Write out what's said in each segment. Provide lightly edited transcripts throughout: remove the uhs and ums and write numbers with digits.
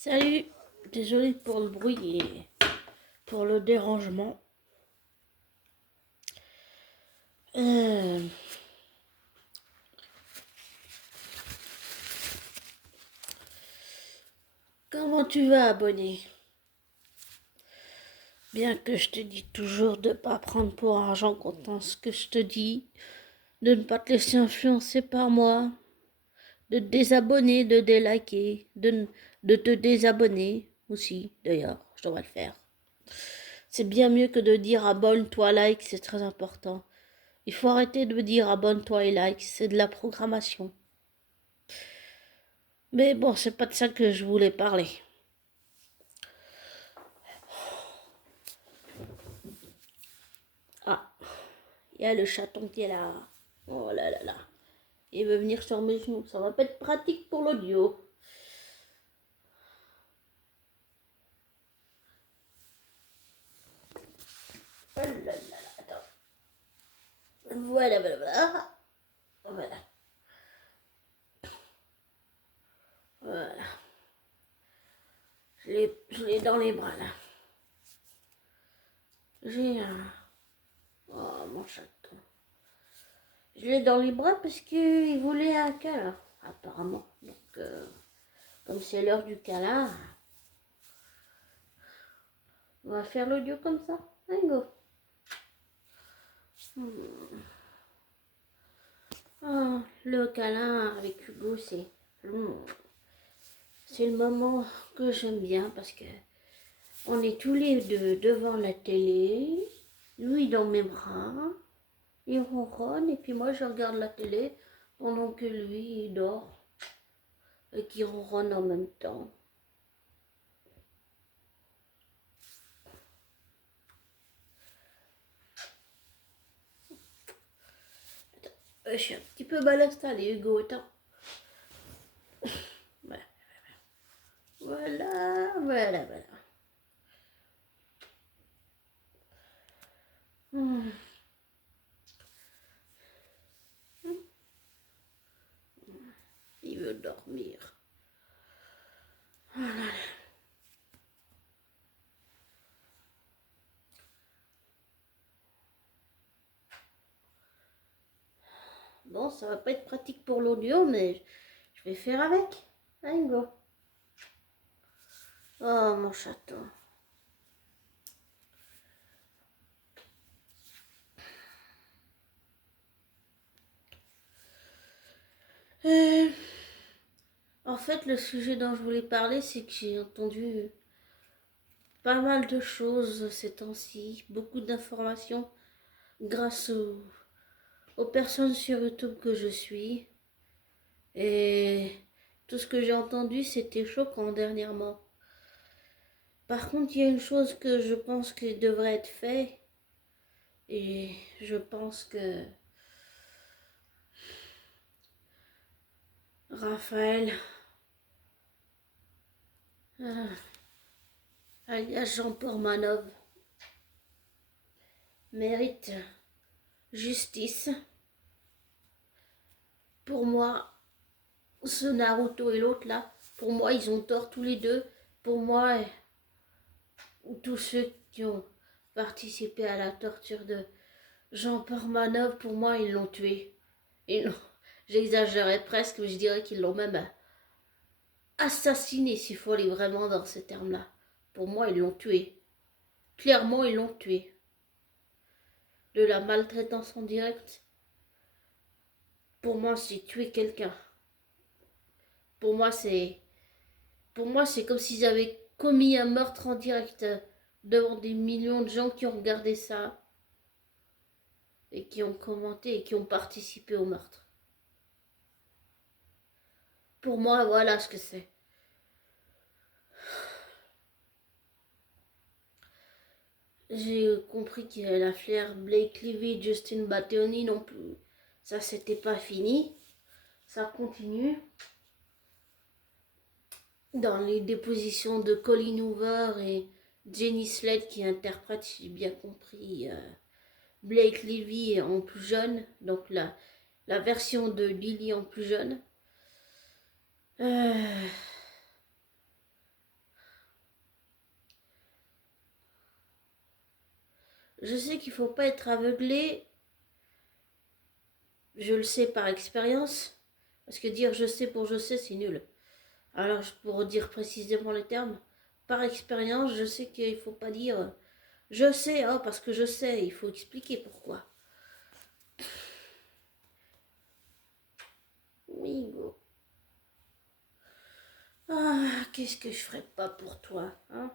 Salut, désolé pour le bruit et pour le dérangement. Euh, Comment tu vas, abonné? Bien que je te dis toujours de pas prendre pour argent comptant ce que je te dis, de ne pas te laisser influencer par moi, de te désabonner, de déliker, de te désabonner aussi, d'ailleurs, je devrais le faire. C'est bien mieux que de dire abonne-toi, like, c'est très important. Il faut arrêter de me dire abonne-toi et like, c'est de la programmation. Mais bon, c'est pas de ça que je voulais parler. Ah, il y a le chaton qui est là. Oh là là là. Il veut venir sur mes genoux. Ça va pas être pratique pour l'audio. Oh là là là, attends. Voilà, voilà, voilà. Voilà. Voilà. Je l'ai dans les bras là. J'ai un... Oh, mon chaton. Je l'ai dans les bras parce qu'il voulait un câlin, apparemment. Donc, comme c'est l'heure du câlin, on va faire l'audio comme ça. Allez, go. Oh, le câlin avec Hugo, c'est le moment que j'aime bien parce que on est tous les deux devant la télé, lui dans mes bras, il ronronne et puis moi je regarde la télé pendant que lui il dort et qu'il ronronne en même temps. Je suis un petit peu mal installée, Hugo, attends. Voilà, voilà, voilà, voilà. Hum. Il veut dormir. Voilà. Bon, ça va pas être pratique pour l'audio, mais je vais faire avec. Allez, go. Oh, mon chaton. Euh, En fait, le sujet dont je voulais parler, c'est que j'ai entendu pas mal de choses ces temps-ci, beaucoup d'informations grâce aux personnes sur YouTube que je suis. Et tout ce que j'ai entendu, c'était choquant dernièrement. Par contre, il y a une chose que je pense qui devrait être faite. Et je pense que Raphaël, alias Jean Pormanov, mérite justice. Pour moi, ce Naruto et l'autre là, pour moi, ils ont tort tous les deux. Pour moi, tous ceux qui ont participé à la torture de Jean Pormanov, pour moi, ils l'ont tué. J'exagérais presque, mais je dirais qu'ils l'ont même assassiné, s'il faut aller vraiment dans ces termes-là. Pour moi, ils l'ont tué. Clairement, ils l'ont tué. De la maltraitance en direct, pour moi, c'est tuer quelqu'un. Pour moi, c'est comme s'ils avaient commis un meurtre en direct devant des millions de gens qui ont regardé ça et qui ont commenté et qui ont participé au meurtre. Pour moi, voilà ce que c'est. J'ai compris que l'affaire Blake Lively, Justin Battioni non plus, ça c'était pas fini. Ça continue. Dans les dépositions de Colin Hoover et Jenny Slate qui interprète, si j'ai bien compris, Blake Lively en plus jeune, donc la version de Lily en plus jeune. Euh, Je sais qu'il faut pas être aveuglé. Je le sais par expérience. Parce que dire je sais pour je sais, c'est nul. Alors, pour dire précisément les termes, par expérience, je sais qu'il faut pas dire je sais, oh, parce que je sais. Il faut expliquer pourquoi. Oui, go. Ah, qu'est-ce que je ferais pas pour toi, hein?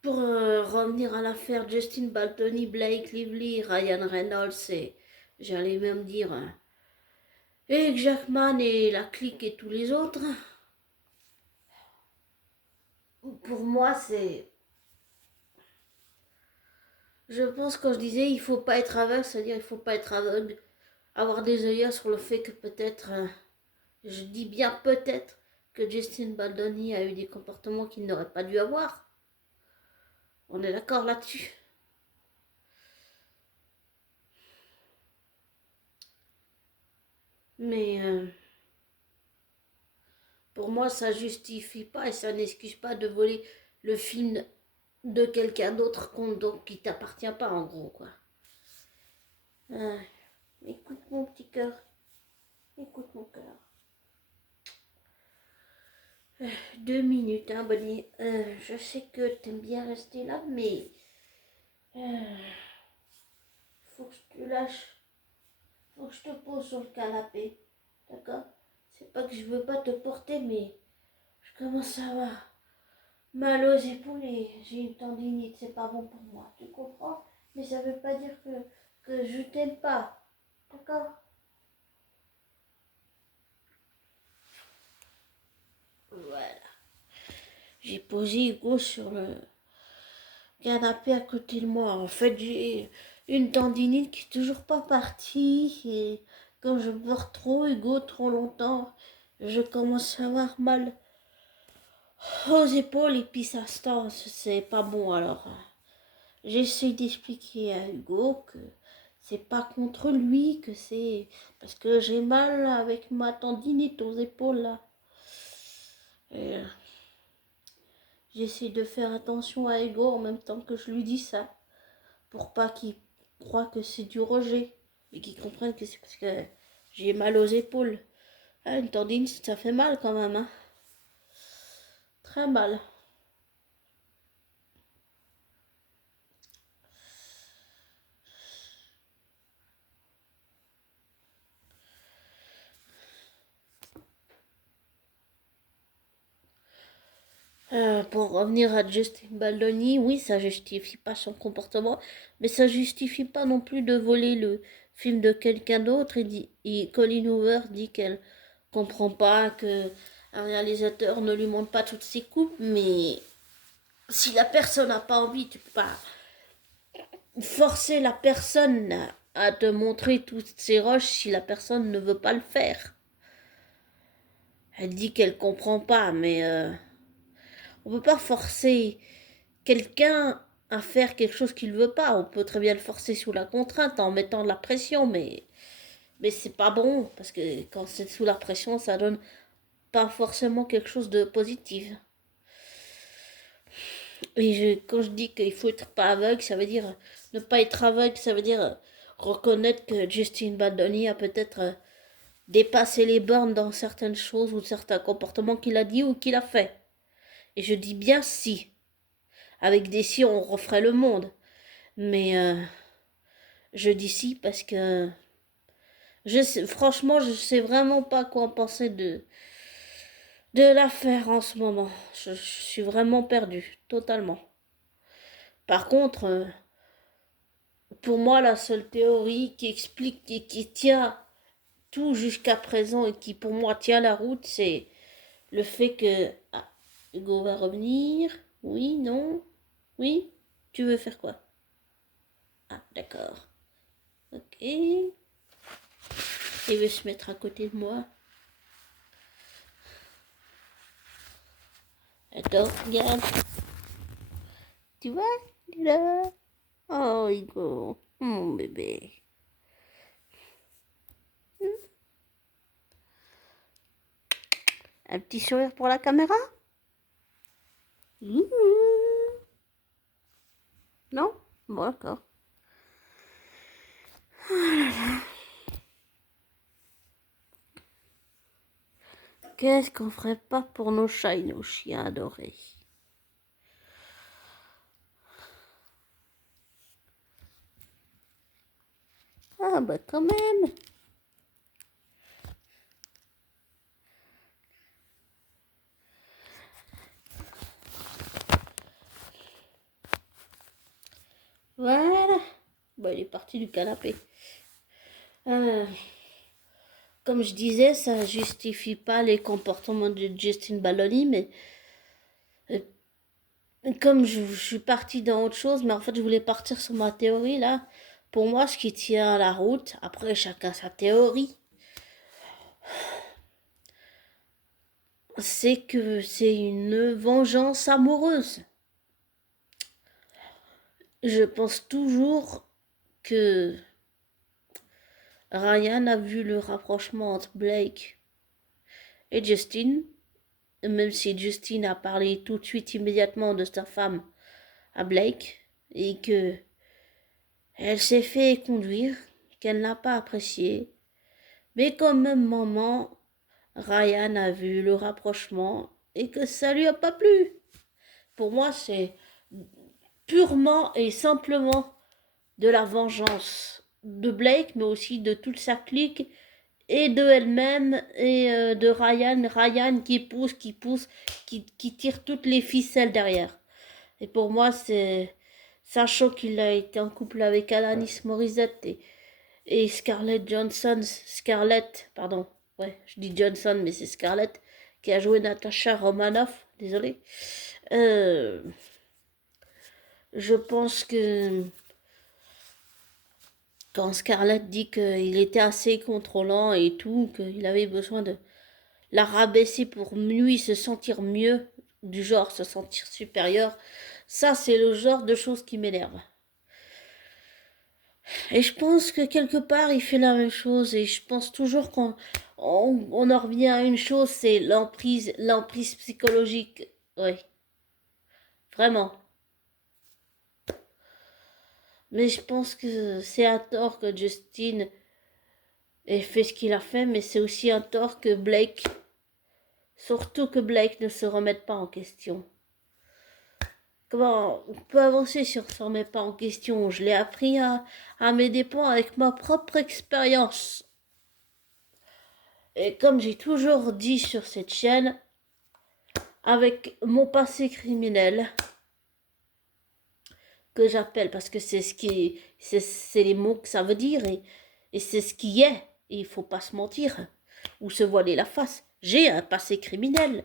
Pour revenir à l'affaire Justin Baltony, Blake Lively, Ryan Reynolds et j'allais même dire et Jackman et la clique et tous les autres, pour moi c'est... Je pense quand je disais il faut pas être aveugle, c'est-à-dire il faut pas être aveugle, avoir des œillères sur le fait que peut-être, je dis bien peut-être, que Justin Baldoni a eu des comportements qu'il n'aurait pas dû avoir. On est d'accord là-dessus. Mais pour moi, ça justifie pas et ça n'excuse pas de voler le film de quelqu'un d'autre donc qui t'appartient pas en gros quoi. Ah, écoute mon petit cœur, écoute mon cœur. 2 minutes, hein, Bonnie. Je sais que t'aimes bien rester là, mais faut que je te lâche, faut que je te pose sur le canapé, d'accord? C'est pas que je veux pas te porter, mais je commence à avoir mal aux épaules et j'ai une tendinite, c'est pas bon pour moi, tu comprends? Mais ça veut pas dire que je t'aime pas, d'accord? Voilà. J'ai posé Hugo sur le canapé à côté de moi. En fait, j'ai une tendinite qui est toujours pas partie et quand je porte trop Hugo trop longtemps, je commence à avoir mal aux épaules et puis ça se tend, c'est pas bon alors. J'essaie d'expliquer à Hugo que c'est pas contre lui, que c'est parce que j'ai mal avec ma tendinite aux épaules là. Et j'essaie de faire attention à Hugo en même temps que je lui dis ça, pour pas qu'il croie que c'est du rejet, mais qu'il comprenne que c'est parce que j'ai mal aux épaules. Ah, une tendinite, ça fait mal quand même, hein. Très mal. Pour revenir à Justin Baldoni, oui, ça justifie pas son comportement, mais ça justifie pas non plus de voler le film de quelqu'un d'autre. Et Colin Hoover dit qu'elle comprend pas que un réalisateur ne lui montre pas toutes ses coupes, mais si la personne n'a pas envie, tu peux pas forcer la personne à te montrer toutes ses roches si la personne ne veut pas le faire. Elle dit qu'elle comprend pas, mais on peut pas forcer quelqu'un à faire quelque chose qu'il veut pas. On peut très bien le forcer sous la contrainte en mettant de la pression, mais c'est pas bon parce que quand c'est sous la pression, ça donne pas forcément quelque chose de positif. Et quand je dis qu'il faut être pas aveugle, ça veut dire ne pas être aveugle, ça veut dire reconnaître que Justin Baldoni a peut-être dépassé les bornes dans certaines choses ou certains comportements qu'il a dit ou qu'il a fait. Et je dis bien si. Avec des si, on referait le monde. Mais je dis si parce que franchement, je sais vraiment pas quoi en penser de l'affaire en ce moment. Je suis vraiment perdue, totalement. Par contre, pour moi, la seule théorie qui explique et qui tient tout jusqu'à présent et qui pour moi tient la route, c'est le fait que... Ah, Hugo va revenir. Oui, non. Oui. Tu veux faire quoi? Ah, d'accord. Ok. Il veut se mettre à côté de moi. Attends, regarde. Tu vois? Il est là. Oh, Hugo. Mon bébé. Un petit sourire pour la caméra? Ouh. bon, d'accord. Qu'est-ce qu'on ferait pas pour nos chats et nos chiens adorés? Ah bah quand même. Voilà. Bah il est parti du canapé. Comme je disais, ça justifie pas les comportements de Justin Balloni, mais euh, comme je suis partie dans autre chose, mais en fait je voulais partir sur ma théorie là. Pour moi, ce qui tient la route, après chacun sa théorie, c'est que c'est une vengeance amoureuse. Je pense toujours que Ryan a vu le rapprochement entre Blake et Justin, même si Justin a parlé tout de suite immédiatement de sa femme à Blake, et que elle s'est fait conduire, qu'elle n'a pas apprécié, mais qu'au même moment, Ryan a vu le rapprochement et que ça lui a pas plu. Pour moi, c'est purement et simplement de la vengeance de Blake, mais aussi de toute sa clique et de elle-même et de Ryan qui pousse, qui tire toutes les ficelles derrière. Et pour moi, c'est sachant qu'il a été en couple avec Alanis Morissette et Scarlett, pardon, ouais, je dis Johnson, mais c'est Scarlett, qui a joué Natasha Romanoff, désolé. Je pense que quand Scarlett dit qu'il était assez contrôlant et tout, qu'il avait besoin de la rabaisser pour lui se sentir mieux, du genre se sentir supérieur, ça c'est le genre de choses qui m'énerve. Et je pense que quelque part il fait la même chose et je pense toujours qu'on en revient à une chose, c'est l'emprise psychologique. Oui, vraiment. Mais je pense que c'est à tort que Justin ait fait ce qu'il a fait, mais c'est aussi un tort que Blake, surtout que Blake ne se remette pas en question. Comment on peut avancer si on ne se remet pas en question? Je l'ai appris à mes dépens avec ma propre expérience. Et comme j'ai toujours dit sur cette chaîne, avec mon passé criminel, que j'appelle parce que c'est ce qui c'est les mots que ça veut dire et c'est ce qui est. Et il faut pas se mentir ou se voiler la face. J'ai un passé criminel.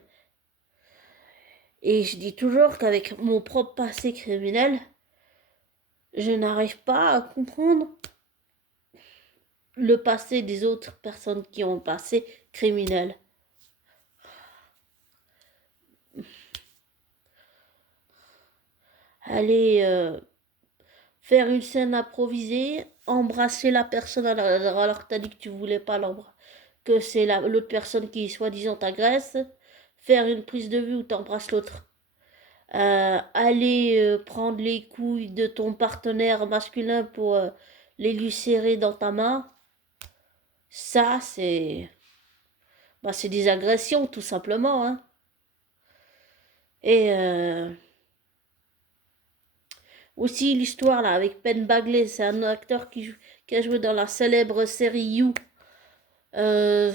Et je dis toujours qu'avec mon propre passé criminel, je n'arrive pas à comprendre le passé des autres personnes qui ont un passé criminel. Aller faire une scène improvisée, embrasser la personne alors que t'as dit que tu voulais pas l'embrasser, que c'est l'autre personne qui soi-disant t'agresse, faire une prise de vue où t'embrasses l'autre. Aller prendre les couilles de ton partenaire masculin pour les lui serrer dans ta main, ça c'est des agressions tout simplement, hein. Et aussi l'histoire là avec Penn Badgley, c'est un acteur qui a joué dans la célèbre série You. Euh,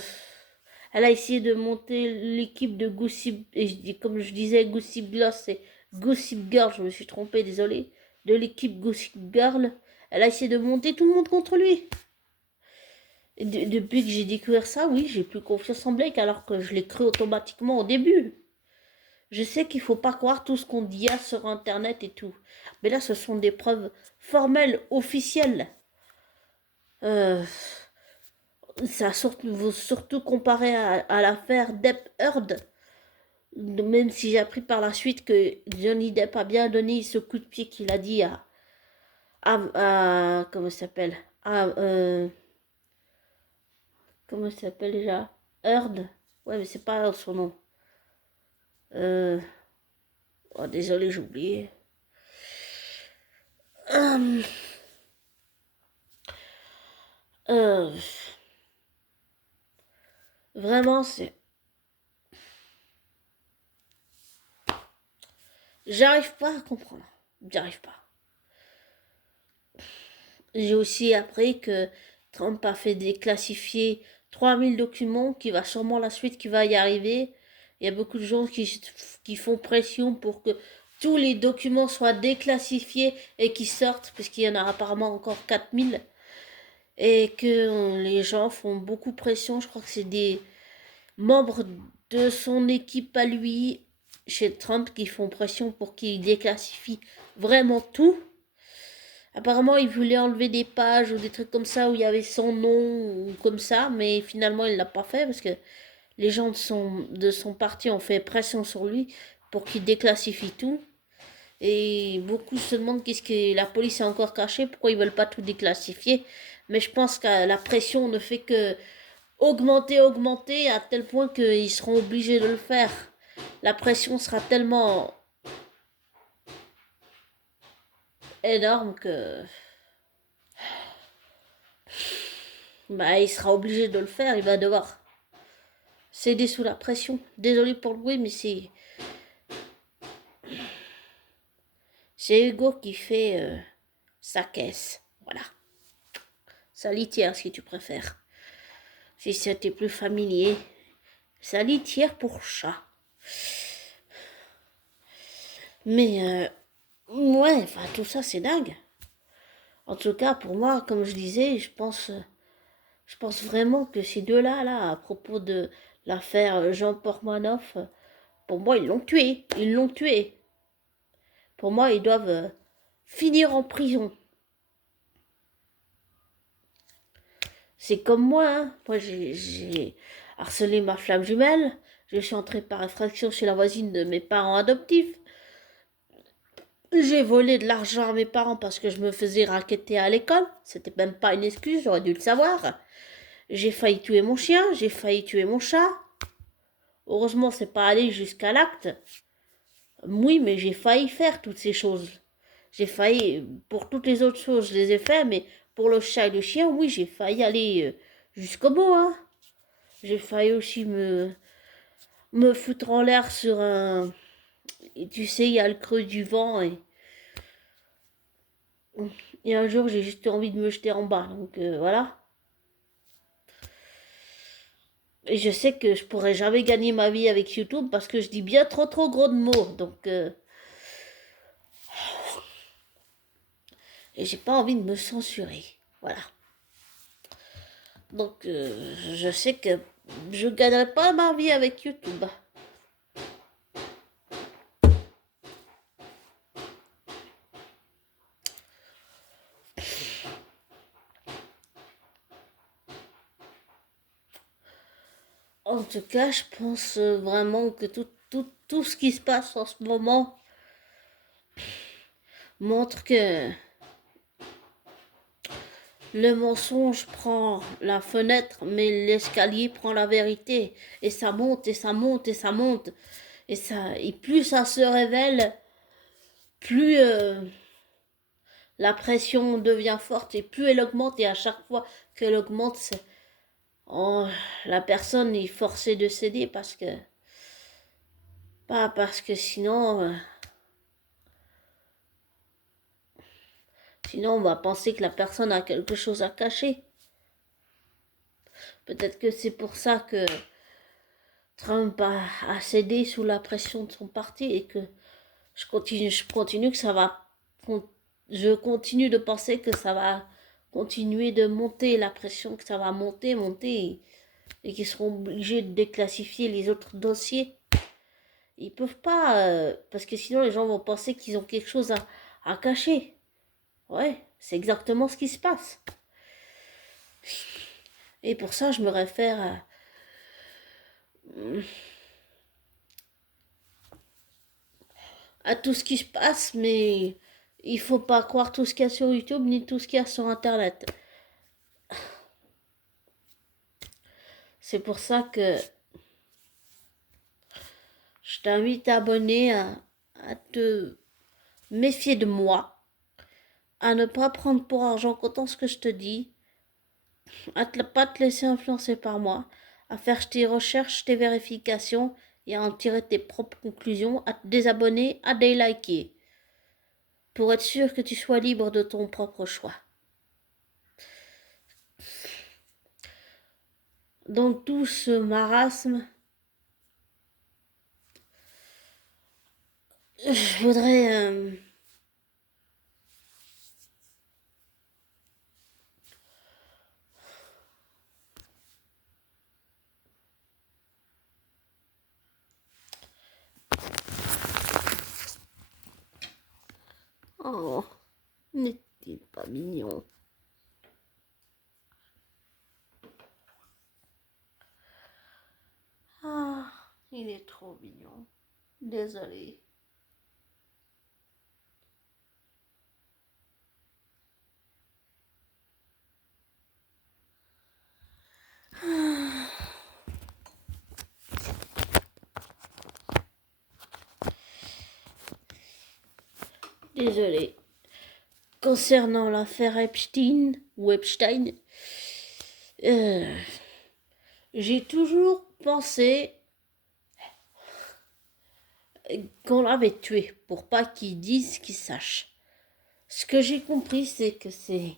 Elle a essayé de monter l'équipe de Gossip, et comme je disais Gossip Girl, c'est Gossip Girl, je me suis trompée, désolé, de l'équipe Gossip Girl. Elle a essayé de monter tout le monde contre lui. Et depuis que j'ai découvert ça, oui, j'ai plus confiance en Blake alors que je l'ai cru automatiquement au début. Je sais qu'il faut pas croire tout ce qu'on dit sur internet et tout. Mais là, ce sont des preuves formelles, officielles. Euh, Ça vaut surtout comparé à l'affaire Depp Heard. Même si j'ai appris par la suite que Johnny Depp a bien donné ce coup de pied qu'il a dit comment ça s'appelle, comment ça s'appelle déjà, Heard. Ouais, mais c'est pas Heard son nom. Oh, désolé, j'ai oublié. Euh, euh, vraiment, c'est... J'arrive pas à comprendre. J'arrive pas. J'ai aussi appris que Trump a fait déclassifier 3000 documents, qui va sûrement la suite qui va y arriver. Il y a beaucoup de gens qui font pression pour que tous les documents soient déclassifiés et qui sortent, puisqu'il y en a apparemment encore 4000. Et que les gens font beaucoup pression. Je crois que c'est des membres de son équipe à lui, chez Trump, qui font pression pour qu'il déclassifie vraiment tout. Apparemment, il voulait enlever des pages ou des trucs comme ça où il y avait son nom ou comme ça, mais finalement, il l'a pas fait parce que les gens de son parti ont fait pression sur lui pour qu'il déclassifie tout. Et beaucoup se demandent qu'est-ce que la police a encore caché, pourquoi ils veulent pas tout déclassifier. Mais je pense que la pression ne fait que augmenter à tel point qu'ils seront obligés de le faire. La pression sera tellement énorme que bah, il sera obligé de le faire, il va devoir céder sous la pression. Désolé pour le bruit, mais c'est Hugo qui fait sa caisse. Voilà. Sa litière, si tu préfères. Si c'était plus familier. Sa litière pour chat. Mais, ouais, enfin, tout ça, c'est dingue. En tout cas, pour moi, comme je disais, je pense vraiment que ces deux-là, là, à propos de l'affaire Jean Pormanoff, pour moi, ils l'ont tué. Ils l'ont tué. Pour moi, ils doivent finir en prison. C'est comme moi, hein. Moi, j'ai harcelé ma flamme jumelle. Je suis entrée par effraction chez la voisine de mes parents adoptifs. J'ai volé de l'argent à mes parents parce que je me faisais racketter à l'école. C'était même pas une excuse, j'aurais dû le savoir. J'ai failli tuer mon chien, j'ai failli tuer mon chat. Heureusement, c'est pas allé jusqu'à l'acte. Oui, mais j'ai failli faire toutes ces choses. J'ai failli, pour toutes les autres choses, je les ai fait, mais pour le chat et le chien, oui, j'ai failli aller jusqu'au bout, hein. J'ai failli aussi me foutre en l'air sur un... Et tu sais, il y a le creux du vent et un jour, j'ai juste envie de me jeter en bas. Donc voilà. Et je sais que je pourrais jamais gagner ma vie avec YouTube parce que je dis bien trop gros de mots. Donc et j'ai pas envie de me censurer. Voilà. Donc je sais que je gagnerai pas ma vie avec YouTube. En tout cas, je pense vraiment que tout ce qui se passe en ce moment montre que le mensonge prend la fenêtre, mais l'escalier prend la vérité. Et ça monte, et ça monte, et ça monte. Et plus ça se révèle, plus la pression devient forte, et plus elle augmente. Et à chaque fois qu'elle augmente, oh, la personne est forcée de céder parce que... Pas parce que sinon... sinon, on va penser que la personne a quelque chose à cacher. Peut-être que c'est pour ça que Trump a cédé sous la pression de son parti et que je continue que ça va, je continue de penser que ça va continuer de monter, la pression que ça va monter et qu'ils seront obligés de déclassifier les autres dossiers. Ils peuvent pas, parce que sinon les gens vont penser qu'ils ont quelque chose à cacher. Ouais, c'est exactement ce qui se passe. Et pour ça, je me réfère à tout ce qui se passe, mais il faut pas croire tout ce qu'il y a sur YouTube ni tout ce qu'il y a sur Internet. C'est pour ça que je t'invite à abonner, à te méfier de moi, à ne pas prendre pour argent comptant ce que je te dis, à ne pas te laisser influencer par moi, à faire tes recherches, tes vérifications et à en tirer tes propres conclusions, à te désabonner, à déliker, pour être sûr que tu sois libre de ton propre choix. Donc tout ce marasme, je voudrais... Oh, n'est-il pas mignon? Ah, il est trop mignon. Désolée. Désolée. Concernant l'affaire Epstein, euh, j'ai toujours pensé qu'on l'avait tué pour pas qu'ils disent qu'ils sachent. Ce que j'ai compris, c'est que c'est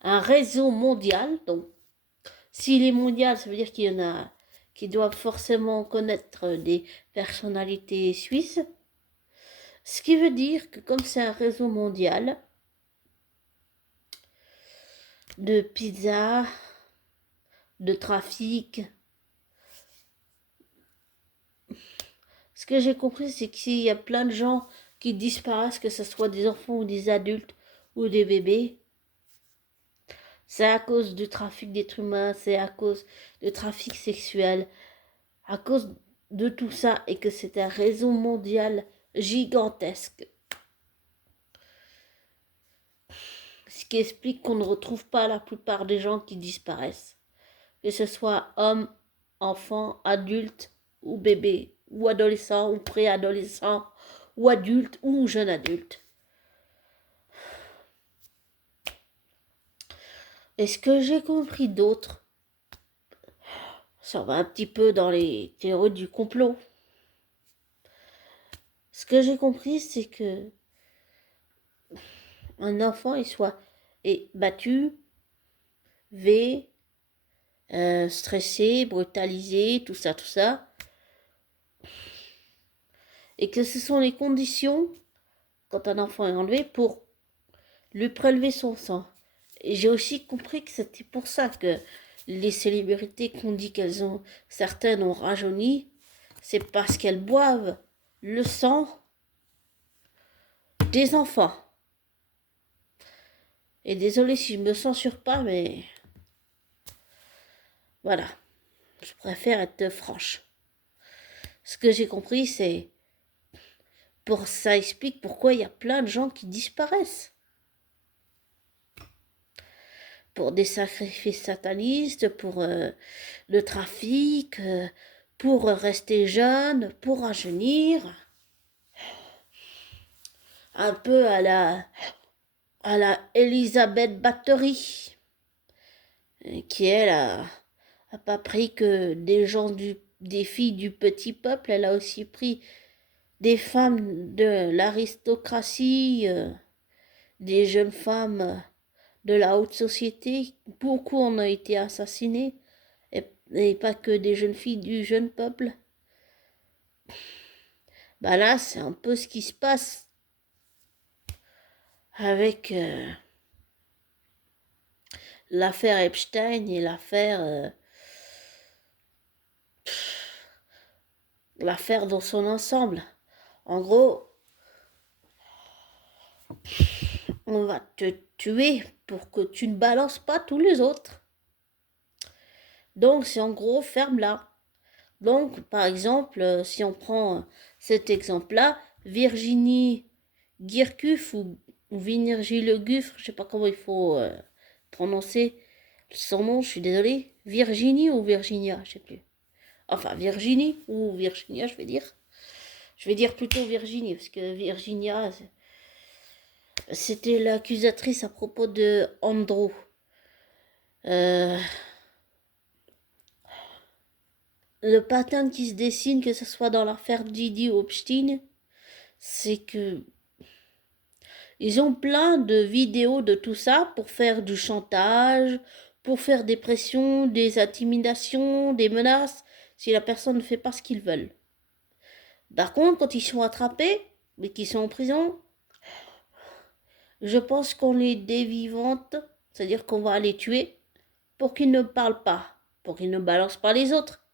un réseau mondial. Donc, s'il est mondial, ça veut dire qu'il y en a qui doivent forcément connaître des personnalités suisses. Ce qui veut dire que comme c'est un réseau mondial de pizza, de trafic, ce que j'ai compris, c'est qu'il y a plein de gens qui disparaissent, que ce soit des enfants ou des adultes ou des bébés. C'est à cause du trafic d'êtres humains, c'est à cause du trafic sexuel, à cause de tout ça, et que c'est un réseau mondial gigantesque. Ce qui explique qu'on ne retrouve pas la plupart des gens qui disparaissent. Que ce soit hommes, enfants, adultes ou bébés, ou adolescents, ou préadolescents, ou adultes, ou jeunes adultes. Et ce que j'ai compris d'autre, ça va un petit peu dans les théories du complot. Ce que j'ai compris, c'est que un enfant est battu, stressé, brutalisé, tout ça, et que ce sont les conditions, quand un enfant est enlevé, pour lui prélever son sang. Et j'ai aussi compris que c'était pour ça que les célébrités qu'on dit certaines ont rajeuni, c'est parce qu'elles boivent le sang des enfants. Et désolé si je me censure pas, mais voilà, je préfère être franche. Ce que j'ai compris, c'est ça explique pourquoi il y a plein de gens qui disparaissent. Pour des sacrifices satanistes, pour le trafic, pour rester jeune, pour rajeunir. Un peu à la Elisabeth Bathory, qui elle a pas pris que des filles du petit peuple, elle a aussi pris des femmes de l'aristocratie, des jeunes femmes de la haute société. Beaucoup en ont été assassinés, et pas que des jeunes filles du jeune peuple. Bah là, c'est un peu ce qui se passe avec l'affaire Epstein et l'affaire dans son ensemble. En gros, on va te tuer pour que tu ne balances pas tous les autres. Donc, c'est en gros, ferme-la. Donc, par exemple, si on prend cet exemple-là, Virginie Girkuf ou Virginie Le Guffre, je sais pas comment il faut prononcer son nom, je suis désolée. Virginie ou Virginia, je sais plus. Enfin, Virginie ou Virginia, je vais dire. Je vais dire plutôt Virginie, parce que Virginia, C'était l'accusatrice à propos de Andrew. Euh, le pattern qui se dessine, que ce soit dans l'affaire Didi ou Epstein, c'est que ils ont plein de vidéos de tout ça pour faire du chantage, pour faire des pressions, des intimidations, des menaces, si la personne ne fait pas ce qu'ils veulent. Par contre, quand ils sont attrapés, mais qu'ils sont en prison, je pense qu'on les dévivante, c'est-à-dire qu'on va les tuer pour qu'ils ne parlent pas, pour qu'ils ne balancent pas les autres.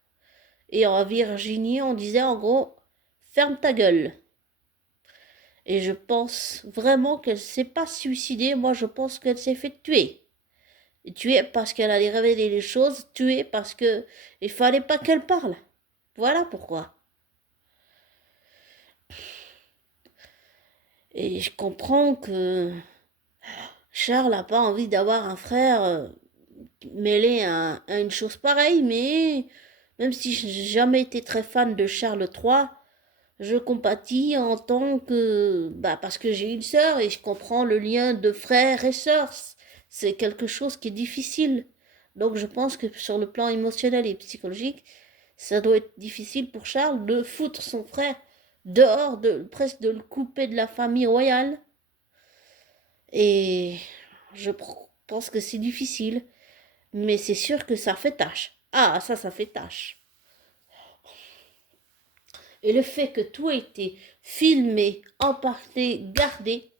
Et en Virginie, on disait en gros, ferme ta gueule. Et je pense vraiment qu'elle s'est pas suicidée, moi je pense qu'elle s'est fait tuer. Et tuer parce qu'elle allait révéler les choses, tuer parce que il fallait pas qu'elle parle. Voilà pourquoi. Et je comprends que Charles n'a pas envie d'avoir un frère mêlé à une chose pareille, mais même si je n'ai jamais été très fan de Charles III, je compatis en tant que... parce que j'ai une sœur et je comprends le lien de frère et sœur. C'est quelque chose qui est difficile. Donc je pense que sur le plan émotionnel et psychologique, ça doit être difficile pour Charles de foutre son frère dehors, presque de le couper de la famille royale. Et je pense que c'est difficile. Mais c'est sûr que ça fait tâche. Ah, ça fait tâche. Et le fait que tout ait été filmé, emporté, gardé,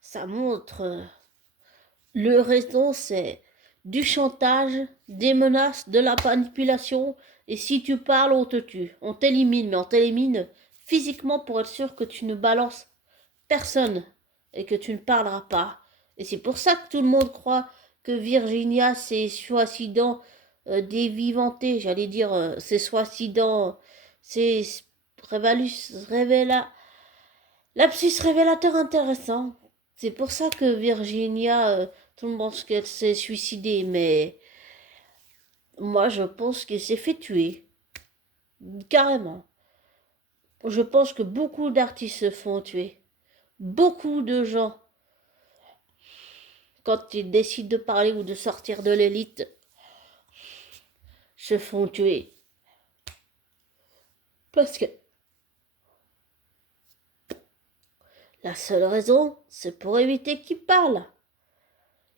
ça montre le raison, c'est du chantage, des menaces, de la manipulation. Et si tu parles, on te tue. On t'élimine, mais on t'élimine physiquement pour être sûr que tu ne balances personne et que tu ne parleras pas. Et c'est pour ça que tout le monde croit que Virginia s'est suicidant dévivanté, j'allais dire, c'est suicidant, c'est révéla, lapsus révélateur intéressant. C'est pour ça que Virginia, tout le monde pense qu'elle s'est suicidée, mais moi je pense qu'elle s'est fait tuer, carrément. Je pense que beaucoup d'artistes se font tuer. Beaucoup de gens, quand ils décident de parler ou de sortir de l'élite, se font tuer. Parce que la seule raison, c'est pour éviter qu'ils parlent.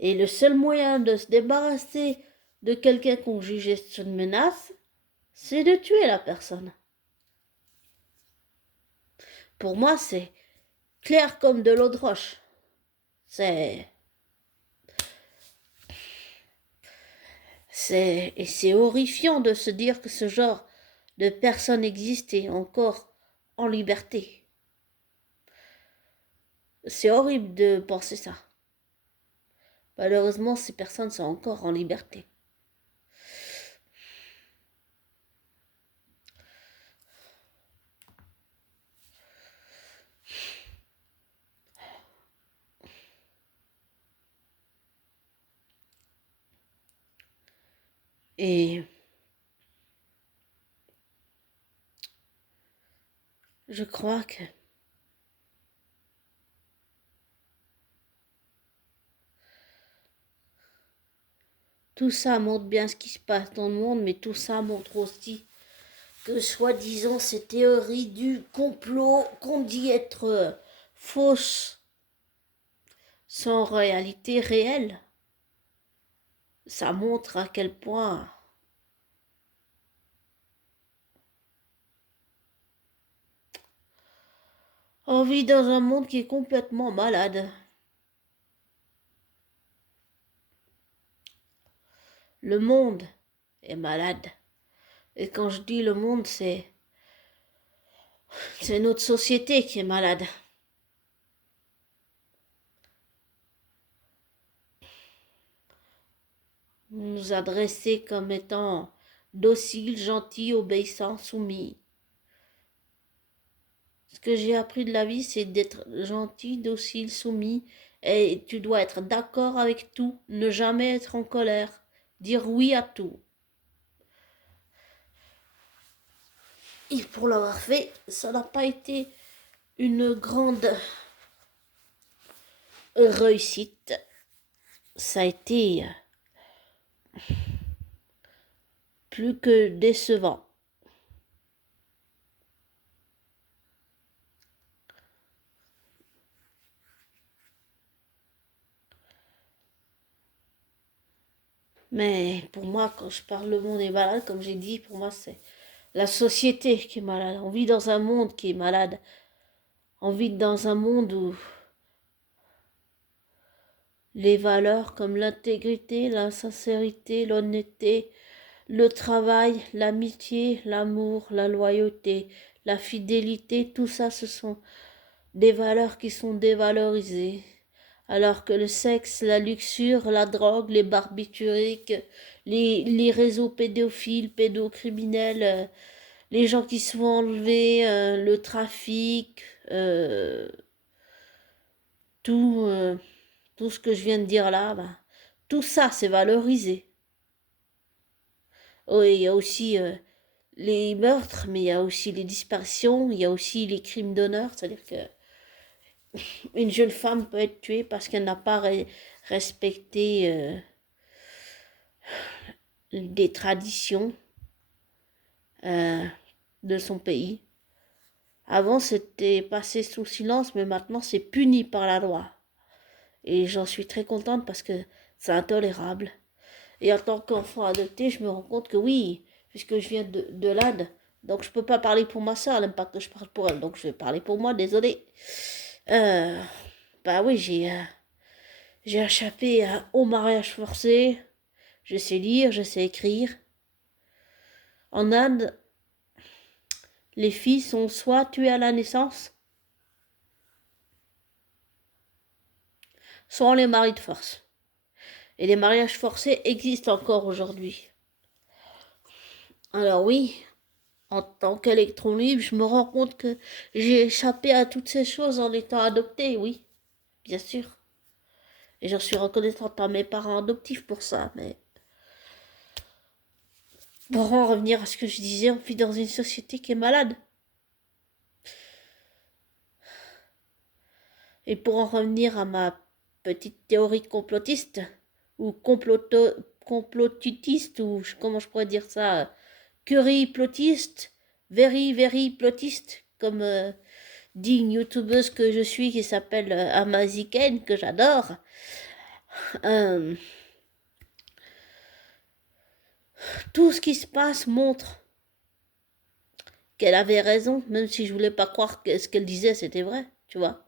Et le seul moyen de se débarrasser de quelqu'un qu'on jugeait une menace, c'est de tuer la personne. Pour moi, c'est clair comme de l'eau de roche. C'est... Et c'est horrifiant de se dire que ce genre de personne existait encore en liberté. C'est horrible de penser ça. Malheureusement, ces personnes sont encore en liberté. Et je crois que tout ça montre bien ce qui se passe dans le monde, mais tout ça montre aussi que soi-disant ces théories du complot qu'on dit être fausses sont en réalité réelles. Ça montre à quel point on vit dans un monde qui est complètement malade. Le monde est malade. Et quand je dis le monde, c'est notre société qui est malade. Nous adresser comme étant dociles, gentils, obéissants, soumis. Ce que j'ai appris de la vie, c'est d'être gentil, docile, soumis. Et tu dois être d'accord avec tout, ne jamais être en colère, dire oui à tout. Et pour l'avoir fait, ça n'a pas été une grande réussite, ça a été plus que décevant. Mais pour moi, quand je parle le monde est malade, comme j'ai dit, pour moi, c'est la société qui est malade. On vit dans un monde qui est malade. On vit dans un monde où les valeurs comme l'intégrité, la sincérité, l'honnêteté, le travail, l'amitié, l'amour, la loyauté, la fidélité, tout ça, ce sont des valeurs qui sont dévalorisées. Alors que le sexe, la luxure, la drogue, les barbituriques, les réseaux pédophiles, pédocriminels, les gens qui se font enlever, le trafic, tout, tout ce que je viens de dire là, bah, tout ça, c'est valorisé. Oh, et il y a aussi les meurtres, mais il y a aussi les disparitions, il y a aussi les crimes d'honneur, c'est-à-dire que une jeune femme peut être tuée parce qu'elle n'a pas respecté des traditions euh, de son pays. Avant, c'était passé sous silence, mais maintenant, c'est puni par la loi. Et j'en suis très contente parce que c'est intolérable. Et en tant qu'enfant adopté, je me rends compte que oui, puisque je viens de l'Inde, donc je peux pas parler pour ma soeur, elle n'aime pas que je parle pour elle, donc je vais parler pour moi, désolé. Euh, Bah oui, j'ai échappé au mariage forcé, je sais lire, je sais écrire. En Inde, les filles sont soit tuées à la naissance, soit on les marie de force. Et les mariages forcés existent encore aujourd'hui. Alors oui, en tant qu'électron libre, je me rends compte que j'ai échappé à toutes ces choses en étant adoptée, oui, bien sûr. Et j'en suis reconnaissante à mes parents adoptifs pour ça, mais pour en revenir à ce que je disais, on vit dans une société qui est malade. Et pour en revenir à ma petite théorie complotiste, ou complotutiste, ou comment je pourrais dire ça, curry-plotiste, very plotiste, comme dit une youtubeuse que je suis qui s'appelle Amaziken, que j'adore. Euh, tout ce qui se passe montre qu'elle avait raison, même si je voulais pas croire que ce qu'elle disait c'était vrai, tu vois.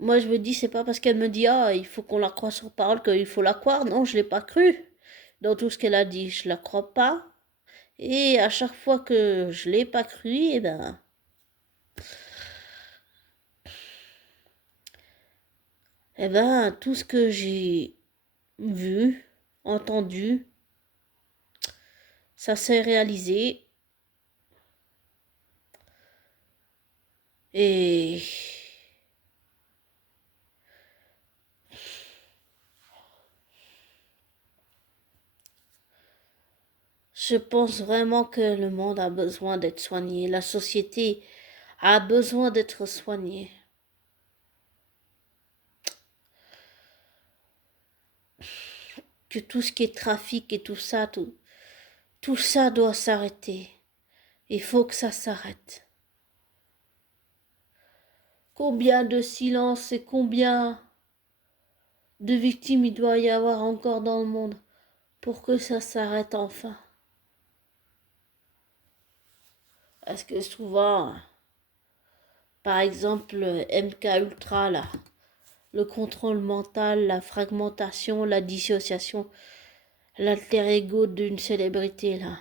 Moi, je me dis, c'est pas parce qu'elle me dit, ah, il faut qu'on la croie sur parole qu'il faut la croire. Non, je l'ai pas cru. Dans tout ce qu'elle a dit, je la crois pas. Et à chaque fois que je l'ai pas cru, tout ce que j'ai vu, entendu, ça s'est réalisé. Et je pense vraiment que le monde a besoin d'être soigné. La société a besoin d'être soignée. Que tout ce qui est trafic et tout ça doit s'arrêter. Il faut que ça s'arrête. Combien de silence et combien de victimes il doit y avoir encore dans le monde pour que ça s'arrête enfin? Parce que souvent, par exemple, MK Ultra, là, le contrôle mental, la fragmentation, la dissociation, l'alter ego d'une célébrité, là.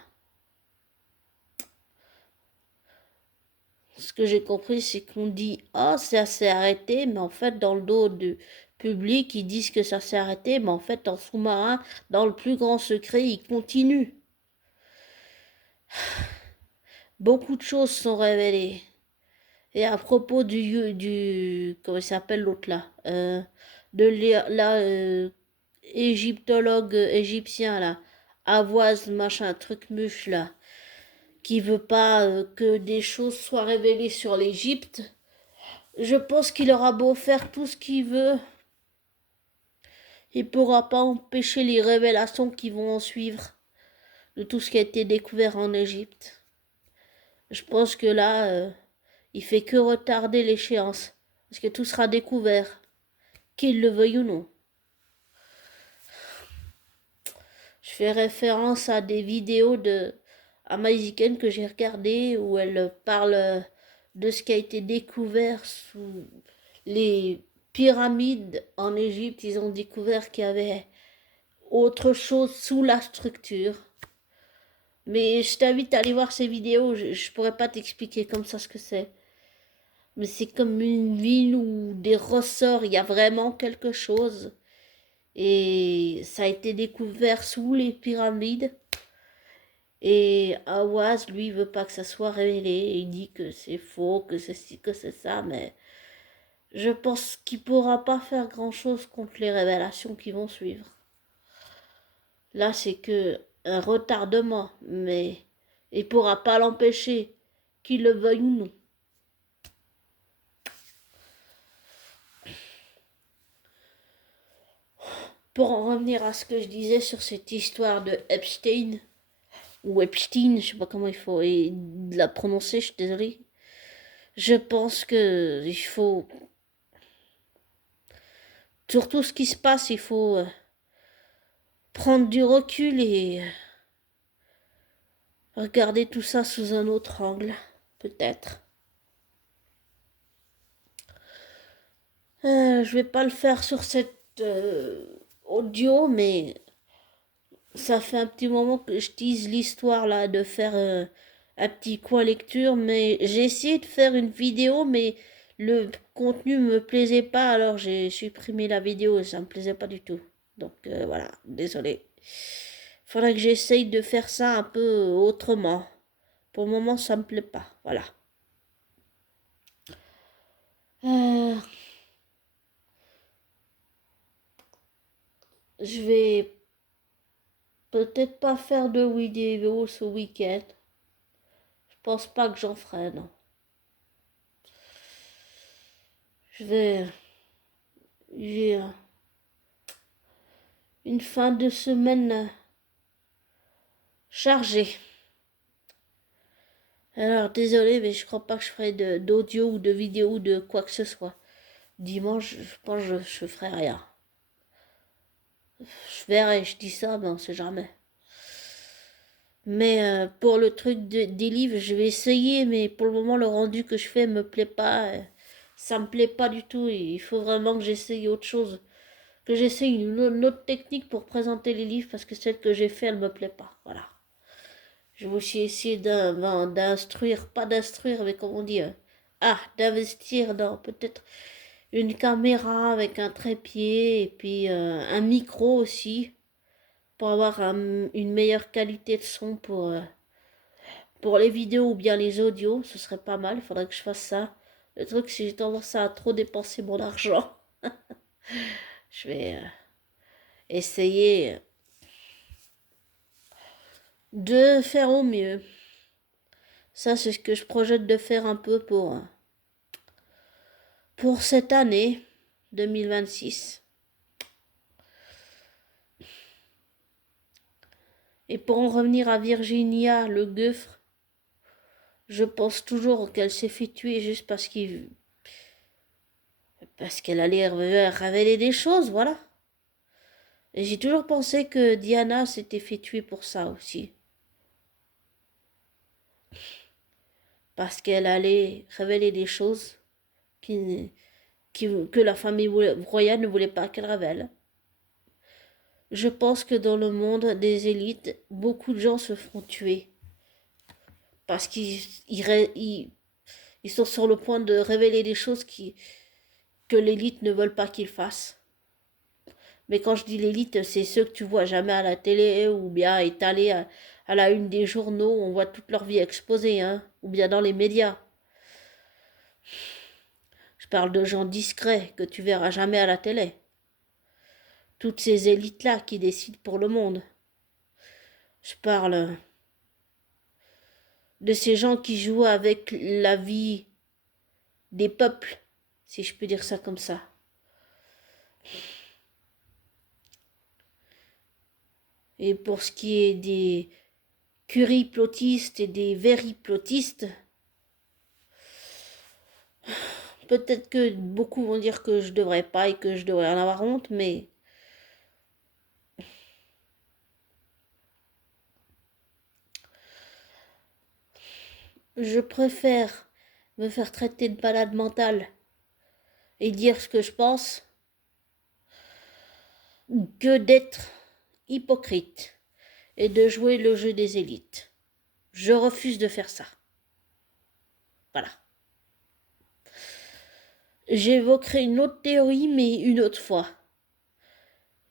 Ce que j'ai compris, c'est qu'on dit ah ça s'est arrêté, mais en fait dans le dos du public ils disent que ça s'est arrêté, mais en fait en sous-marin, dans le plus grand secret, ils continuent. Beaucoup de choses sont révélées. Et à propos du comment il s'appelle l'autre là, de égyptologue égyptien là, Avoise machin truc muche là, qui veut pas que des choses soient révélées sur l'Égypte. Je pense qu'il aura beau faire tout ce qu'il veut, il pourra pas empêcher les révélations qui vont en suivre de tout ce qui a été découvert en Égypte. Je pense que là, il fait que retarder l'échéance, parce que tout sera découvert, qu'il le veuille ou non. Je fais référence à des vidéos de américaines que j'ai regardées où elle parle de ce qui a été découvert sous les pyramides en Égypte. Ils ont découvert qu'il y avait autre chose sous la structure. Mais je t'invite à aller voir ces vidéos. Je pourrais pas t'expliquer comme ça ce que c'est. Mais c'est comme une ville où des ressorts, il y a vraiment quelque chose. Et ça a été découvert sous les pyramides. Et Awaz, lui, veut pas que ça soit révélé. Il dit que c'est faux, que c'est ci, que c'est ça. Mais je pense qu'il pourra pas faire grand-chose contre les révélations qui vont suivre. Là, c'est que un retardement. Mais il pourra pas l'empêcher, qu'il le veuille ou non. Pour en revenir à ce que je disais sur cette histoire de Epstein, ou Epstein, je sais pas comment il faut la prononcer, je suis désolée. Je pense que il faut, sur tout ce qui se passe, il faut prendre du recul et regarder tout ça sous un autre angle, peut-être. Je vais pas le faire sur cette audio, mais ça fait un petit moment que je tease l'histoire là de faire un petit coin lecture, mais j'ai essayé de faire une vidéo, mais le contenu me plaisait pas, alors j'ai supprimé la vidéo et ça me plaisait pas du tout. Donc voilà, désolé. Faudrait que j'essaye de faire ça un peu autrement. Pour le moment, ça me plaît pas. Voilà. Euh, je vais peut-être pas faire de vidéo ce week-end. Je pense pas que j'en ferai, non. Je vais. J'ai une fin de semaine chargée. Alors désolé, mais je crois pas que je ferai d'audio ou de vidéo ou de quoi que ce soit. Dimanche, je pense que je ferai rien. Je verrai, je dis ça, mais on sait jamais. Mais pour le truc des livres, je vais essayer, mais pour le moment, le rendu que je fais me plaît pas. Ça me plaît pas du tout. Il faut vraiment que j'essaye autre chose. Que j'essaye une autre technique pour présenter les livres parce que celle que j'ai fait, elle me plaît pas. Voilà. Je vais aussi essayer d'instruire, pas d'instruire, mais comment dire, d'investir dans peut-être une caméra avec un trépied et puis un micro aussi pour avoir une meilleure qualité de son pour les vidéos ou bien les audios. Ce serait pas mal, il faudrait que je fasse ça. Le truc, c'est que j'ai tendance à trop dépenser mon argent. Je vais essayer de faire au mieux. Ça, c'est ce que je projette de faire un peu pour cette année 2026. Et pour en revenir à Virginia, le gueufre, je pense toujours qu'elle s'est fait tuer juste parce qu'elle allait révéler des choses, voilà. Et j'ai toujours pensé que Diana s'était fait tuer pour ça aussi. Parce qu'elle allait révéler des choses que la famille royale ne voulait pas qu'elle révèle. Je pense que dans le monde des élites, beaucoup de gens se font tuer. Parce ils sont sur le point de révéler des choses que l'élite ne veut pas qu'ils fassent. Mais quand je dis l'élite, c'est ceux que tu vois jamais à la télé ou bien étalés à la une des journaux, on voit toute leur vie exposée, hein, ou bien dans les médias. Je parle de gens discrets que tu verras jamais à la télé. Toutes ces élites-là qui décident pour le monde. Je parle de ces gens qui jouent avec la vie des peuples si je peux dire ça comme ça. Et pour ce qui est des curryplotistes et des veriplotistes, peut-être que beaucoup vont dire que je devrais pas et que je devrais en avoir honte, mais je préfère me faire traiter de malade mentale et dire ce que je pense que d'être hypocrite et de jouer le jeu des élites. Je refuse de faire ça. Voilà. J'évoquerai une autre théorie, mais une autre fois.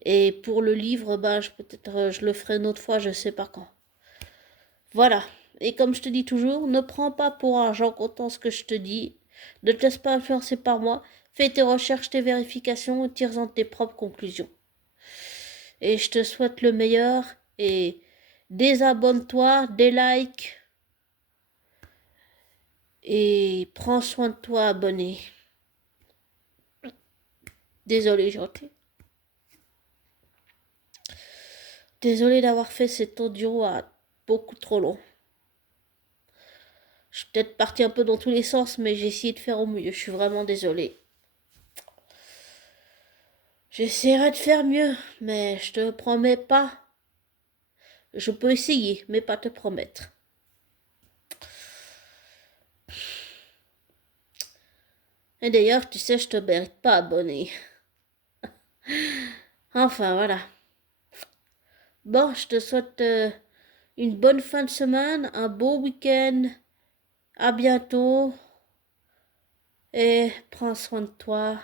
Et pour le livre, peut-être je le ferai une autre fois, je sais pas quand. Voilà. Et comme je te dis toujours, ne prends pas pour argent comptant ce que je te dis. Ne te laisse pas influencer par moi. Fais tes recherches, tes vérifications et tire-en tes propres conclusions. Et je te souhaite le meilleur. Et désabonne-toi, délikes. Et prends soin de toi, abonné. Désolé, gentil. Désolé d'avoir fait cet audio à beaucoup trop long. Je suis peut-être partie un peu dans tous les sens, mais j'ai essayé de faire au mieux. Je suis vraiment désolée. J'essaierai de faire mieux, mais je te promets pas. Je peux essayer, mais pas te promettre. Et d'ailleurs, tu sais, je te mérite pas, abonné. Enfin, voilà. Bon, je te souhaite une bonne fin de semaine, un beau week-end. À bientôt. Et prends soin de toi.